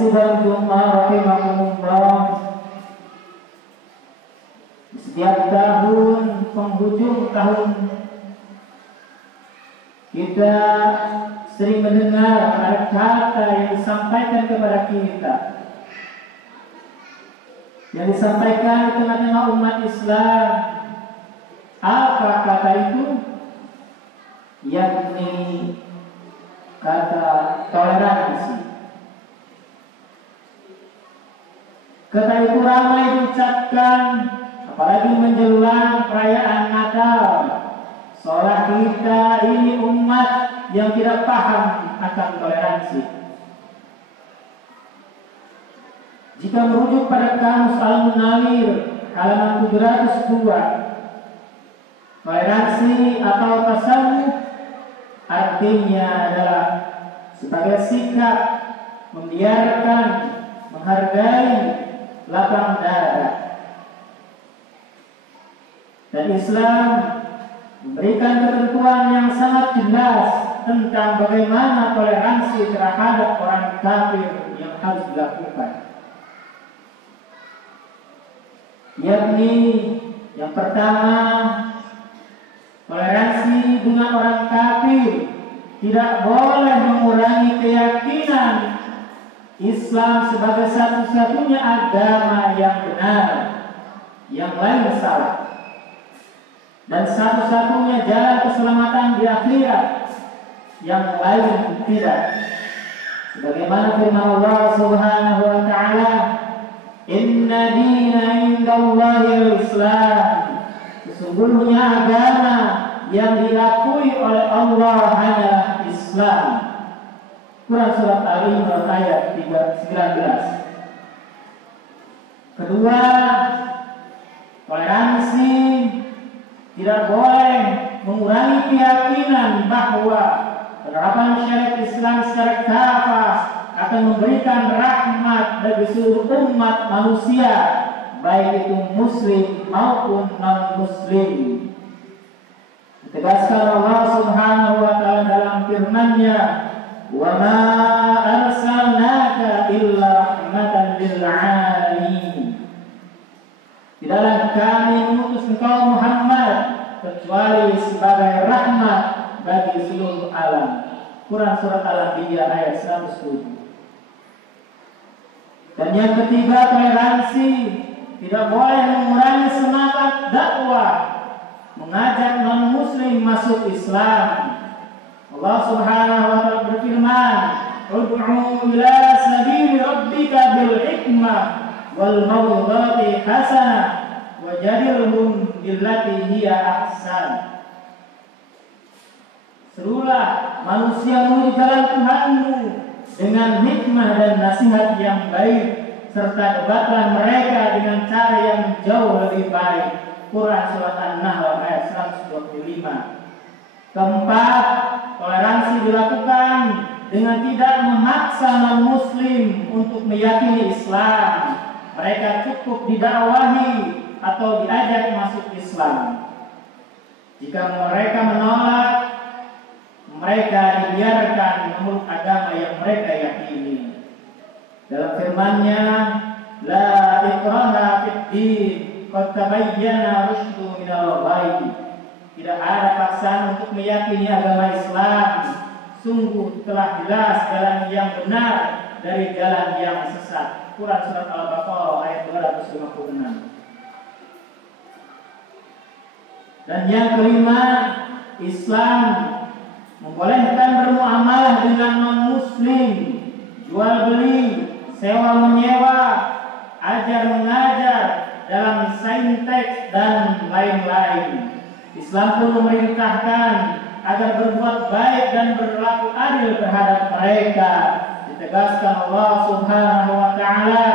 sidang Jumat rahimahumullah. Setiap tahun penghujung tahun kita sering mendengar ada kata yang disampaikan kepada kita, yang disampaikan ke tengah-tengah umat Islam. Apa kata itu? Yakni kata toleransi. Kata itu ramai diucapkan, apalagi menjelang perayaan Natal. Seolah kita ini umat yang tidak paham akan toleransi. Jika merujuk pada Kamus Al-Munawwir halaman 702, toleransi atau tasawuf artinya adalah sebagai sikap membiarkan, menghargai lapang dada. Dan Islam memberikan ketentuan yang sangat jelas tentang bagaimana toleransi terhadap orang kafir yang harus dilakukan. Yakni yang pertama, toleransi dengan orang kafir tidak boleh mengurangi keyakinan Islam sebagai satu-satunya agama yang benar, yang lain salah, dan satu-satunya jalan keselamatan di akhirat, yang lain tidak. Sebagaimana firman Allah Subhanahu wa taala, "Inna dina indallahil Islam." Sesungguhnya agama yang diakui oleh Allah hanyalah Islam. Quran surat Al-Imran ayat 19. Kedua, toleransi tidak boleh mengurangi keyakinan bahwa penerapan syariat Islam secara kafah akan memberikan rahmat bagi seluruh umat manusia, baik itu muslim maupun non-muslim. Ditegaskan Allah Subhanahu wa taala dalam firman-Nya, "Wa ma arsalnaka illa rahmatan lil alamin." Tidaklah kami mengutus engkau Muhammad kecuali sebagai rahmat bagi seluruh alam. Quran surat Al-Anbiya ayat 107. Dan yang ketiga, toleransi tidak boleh mengurangi semangat dakwah, mengajak non-muslim masuk Islam. Allah Subhanahu wa taala berfirman, "Ud'u ila sabili rabbika bil hikmah wal mau'izati hasanah wajadilhum billati hiya ahsan." Serulah manusia menuju jalan Tuhanmu dengan hikmah dan nasihat yang baik, serta debatlah mereka dengan cara yang jauh lebih baik. Quran surat An-Nahl ayat 125. Keempat, toleransi dilakukan dengan tidak memaksa non-muslim untuk meyakini Islam. Mereka cukup didakwahi atau diajak masuk Islam. Jika mereka menolak, mereka dibiarkan memeluk agama yang mereka yakini. Dalam firman-Nya, "La ikraha fid din, qad tabayyana rusydu minal ghayy." Tidak ada paksaan untuk meyakini agama Islam. Sungguh telah jelas jalan yang benar dari jalan yang sesat. Quran surat Al-Baqarah ayat 256. Dan yang kelima, Islam membolehkan bermuamalah dengan non-muslim, jual beli, sewa menyewa, ajar mengajar dalam saintek dan lain-lain. Islam pun memerintahkan agar berbuat baik dan berlaku adil terhadap mereka. Ditegaskan Allah Subhanahu wa taala,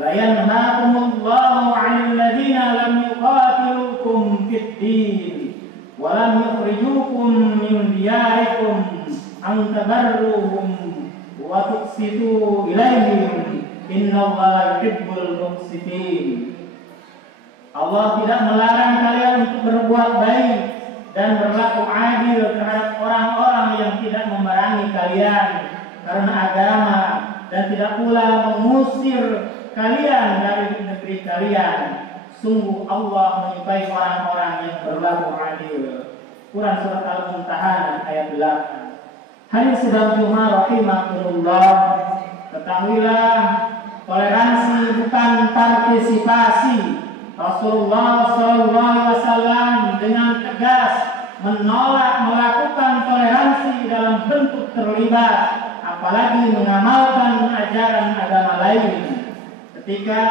"La yanhaakumullahu 'anil ladzina lam yuqatilukum fid din wa lam yukhrijukum min diyarikum an tabarruhum wa tuqsitu ilaihim innallaha yuhibbul muqsitin." Allah tidak melarang kalian untuk berbuat baik dan berlaku adil terhadap orang-orang yang tidak memerangi kalian karena agama dan tidak pula mengusir kalian dari negeri kalian. Sungguh Allah menyukai orang-orang yang berlaku adil. Quran surat Al-Mumtahanah ayat 8. Hadirin sidang Jumat rahimakumullah, ketahuilah toleransi bukan partisipasi. Rasulullah SAW dengan tegas menolak melakukan toleransi dalam bentuk terlibat, apalagi mengamalkan ajaran agama lain. Ketika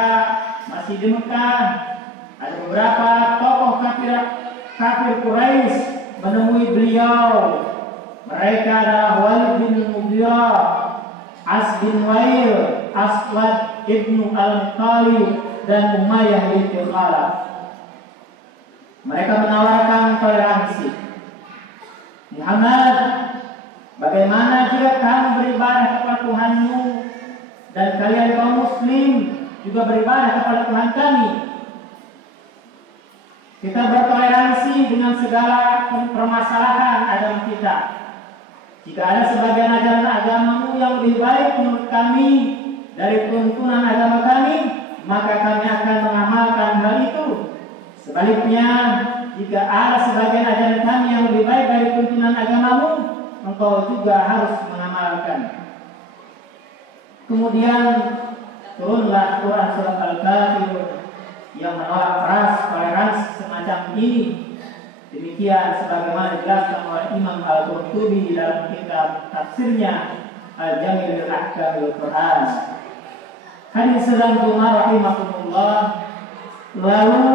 masih di Mekah, ada beberapa tokoh kafir Quraisy menemui beliau. Mereka adalah Walid bin Mughirah, As bin Wail, Aswad ibnu Al-Muttalib, dan Umayyah bin Khalaf. Mereka menawarkan toleransi. Muhammad, bagaimana jika kamu beribadah kepada Tuhanmu dan kalian kaum muslim juga beribadah kepada Tuhan kami? Kita bertoleransi dengan segala permasalahan agama kita. Jika ada sebagian ajaran agamamu yang lebih baik menurut kami dari tuntunan agama kami, maka kami akan mengamalkan hal itu. Sebaliknya, jika ada sebagian ajaran kami yang lebih baik dari tuntunan agamamu, engkau juga harus mengamalkan. Kemudian turunlah Quran surat Al-Kafirun yang menolak keras toleransi semacam ini. Demikian sebagaimana dijelaskan oleh Imam Al-Qurtubi dalam kitab tafsirnya Al-Jamil Al-Ahkamil Quran. Hadirin sedang Jumat rahimakumullah, lalu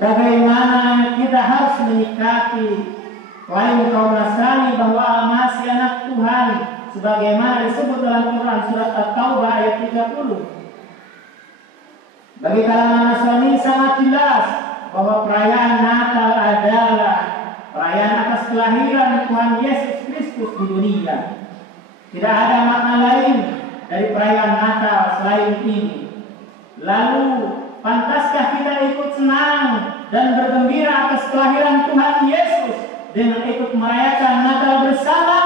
bagaimana kita harus menyikapi klaim kaum Nasrani bahwa Al-Masih anak Tuhan sebagaimana disebut dalam Quran surat At-Taubah ayat 30? Bagi kalangan Nasrani sangat jelas bahwa perayaan Natal adalah perayaan atas kelahiran Tuhan Yesus Kristus di dunia. Tidak ada makna lain dari perayaan Natal selain ini. Lalu, pantaskah kita ikut senang dan bergembira atas kelahiran Tuhan Yesus dengan ikut merayakan Natal bersama?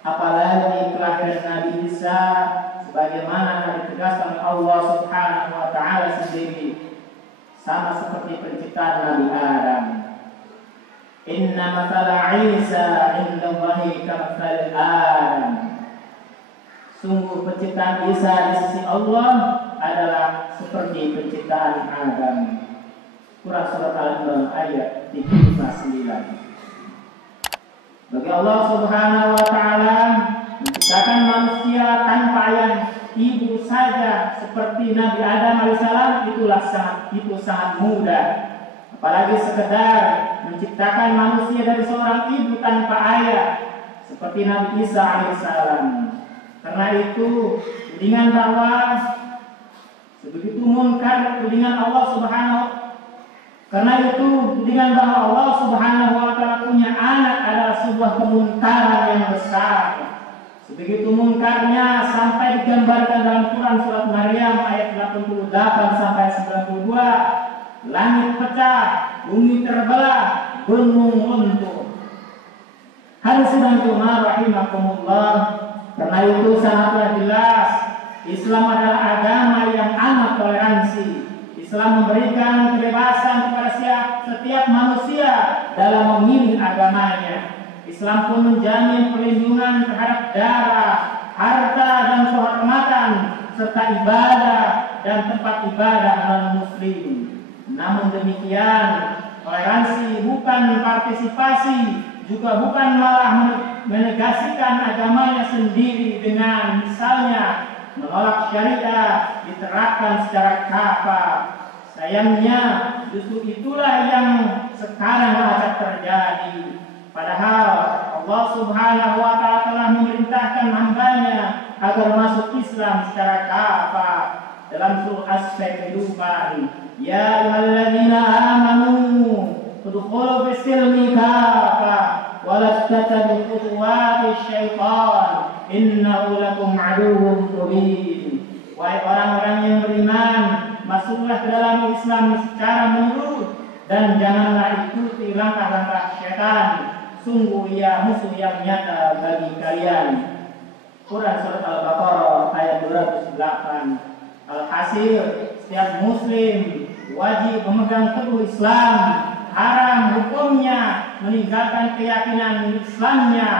Apalagi kelahiran Nabi Isa sebagaimana ditegaskan oleh Allah Subhanahu wa taala sendiri, sama seperti penciptaan Nabi Adam. Inna mathala Isa indallahi kamathali Adam. Sungguh penciptaan Isa di sisi Allah adalah seperti penciptaan Adam. Quran surat Al-Imran ayat 39. Bagi Allah Subhanahu wa taala menciptakan manusia tanpa ayah ibu saja seperti Nabi Adam alaihissalam itu sangat mudah. Apalagi sekedar menciptakan manusia dari seorang ibu tanpa ayah seperti Nabi Isa alaihissalam. Karena itu tudingan bahwa sebegitu munkar tudingan Allah Subhanahu. Karena itu tudingan bahwa Allah Subhanahu wa taala punya anak adalah sebuah kemunkaran yang besar. Sebegitu munkarnya sampai digambarkan dalam Quran surat Maryam ayat 88 sampai 92, langit pecah, bumi terbelah, gunung runtuh. Hadirin sedang Jumat rahimakumullah, karena itu sangatlah jelas Islam adalah agama yang amat toleransi. Islam memberikan kebebasan kepada setiap manusia dalam memilih agamanya. Islam pun menjamin perlindungan terhadap darah, harta dan kehormatan serta ibadah dan tempat ibadah non-muslim. Namun demikian, toleransi bukan partisipasi, juga bukan malah menegasikan agamanya sendiri dengan misalnya menolak syariah diterapkan secara kafah. Sayangnya justru itulah yang sekarang acap terjadi. Padahal Allah Subhanahu wa taala telah memerintahkan hambanya agar masuk Islam secara kafah dalam seluruh aspek kehidupan. Ya ayyuhalladzina amanu udkhulu fis-silmi kafah wa la tattabi'u khutuwati syaitan innahu lakum aduwwun mubin. Wahai orang-orang yang beriman, masuklah ke dalam Islam secara menurut dan janganlah ikuti langkah-langkah syaitan. Sungguh ia musuh yang nyata bagi kalian. Quran surat Al-Baqarah ayat 208. Alhasil, setiap muslim wajib memegang teguh Islam. Haram hukumnya meninggalkan keyakinan Islamnya,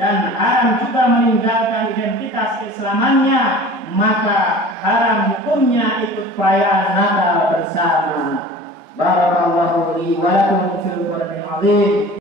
dan haram juga meninggalkan identitas keislamannya. Maka haram hukumnya ikut perayaan Natal bersama. Barakallahu li wa lakum fil Qur'anil azim.